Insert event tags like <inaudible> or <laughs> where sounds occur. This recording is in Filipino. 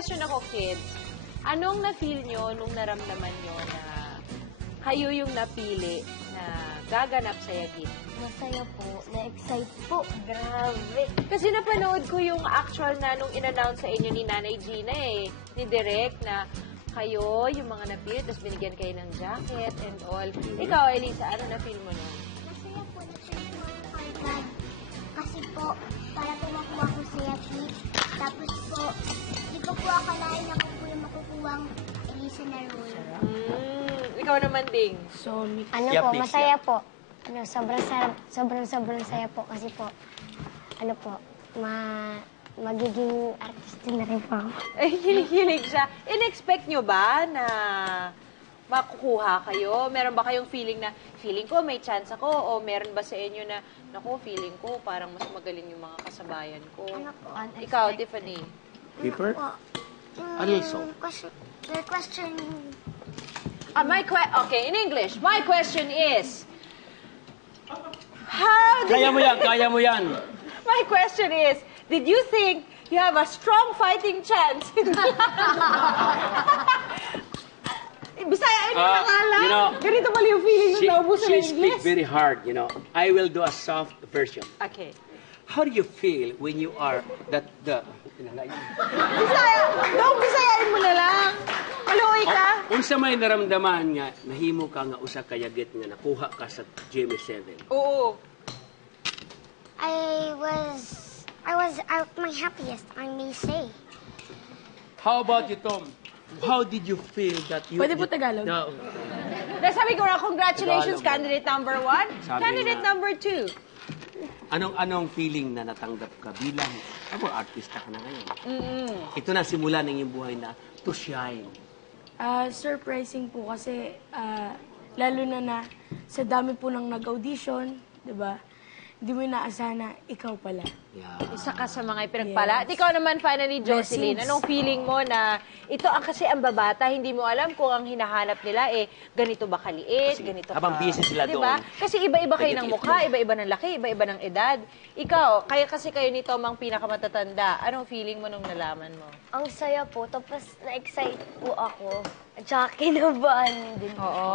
question ako, kids. Anong na-feel nyo nung naramdaman nyo na kayo yung napili na gaganap sa Yagit? Masaya po. Na-excite po. Grabe. Kasi napanood ko yung actual na nung in-announce sa inyo ni Nanay Gina eh, ni Direk na kayo, yung mga napili, tapos binigyan kayo ng jacket and all. Ikaw, Elisa, ano na-feel mo nun? Masaya po na Elisa na role. Hmm, ikaw naman, Ding. Ano Yap, po, masaya po. Ano, sobrang sarap, sobrang sobrang saya po kasi po, ano po, ma magiging artista na rin po ako. <laughs> Ay, hilig siya. In-expect nyo ba na makukuha kayo? Meron ba kayong feeling na, feeling ko may chance ako? O meron ba sa inyo na, naku, feeling ko parang mas magaling yung mga kasabayan ko? Ano po? Ikaw, Tiffany. Pepper? Po, A little salt. yung question, the question, Ah, my que- okay, in English, my question is, how did Kaya mo yan, <laughs> kaya mo yan. my question is, did you think you have a strong fighting chance? <laughs> Bisaya, ay, Ah, you know, Ganito pala yung feeling nung She, naubusan she ng speaks English. very hard, you know. I will do a soft version. Okay. How do you feel when you are that the Bisaya, daw bisayain mo na lang. Unsa may naramdaman nga nahimo ka nga usa ka yagit nga nakuha ka sa Jimmy 7? Oo. I was, I was at my happiest, I may say. How about you, Tom? How did you feel that you... Pwede po you- Tagalog? No. Dahil sabi ko na, congratulations, Tagalog. candidate number one. Sabi candidate nga. number two. Anong anong feeling na natanggap ka bilang ako artista ka na ngayon? Ito na simula ng iyong buhay na to shine. Ah, surprising po kasi ah, lalo na na sa dami po ng nag-audition, 'di ba? Hindi mo inaasahan na ikaw pala. Yeah. Isa ka sa mga pinagpala. At Yes. ikaw naman, finally, Jocelyn, Blessings. anong feeling mo na ito ang kasi ang babata, hindi mo alam kung ang hinahanap nila eh, ganito ba kaliit, Kasi ganito habang ka. busy sila Diba? doon, Kasi iba-iba kayo ng mukha, iba-iba ng laki, iba-iba ng edad. Ikaw, kaya kasi kayo ni Tom ang pinakamatatanda. Anong feeling mo nung nalaman mo? Ang saya po, tapos na-excite po ako. At saka kinabahan din. Oo.